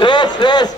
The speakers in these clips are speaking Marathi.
Yes, yes.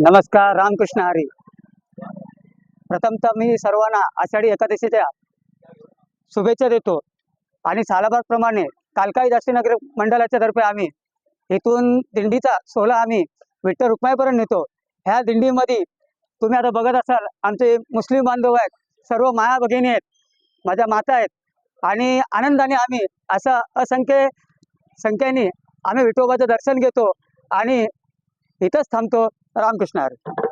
नमस्कार रामकृष्ण हरी. प्रथमतः मी सर्वांना आषाढी एकादशीच्या शुभेच्छा देतो. आणि सालाबादप्रमाणे कालकाई नगर मंडळाच्या तर्फे आम्ही इथून दिंडीचा सोहळा आम्ही विठ्ठल रुक्माईपर्यंत नेतो. ह्या दिंडीमध्ये तुम्ही आता बघत असाल आमचे मुस्लिम बांधव आहेत सर्व माया भगिनी आहेत माझ्या माता आहेत. आणि आनंदाने आम्ही असं असंख्य संख्येने आम्ही विठोबाचं दर्शन घेतो. आणि इथंच थांबतो. रामकृष्ण हरी.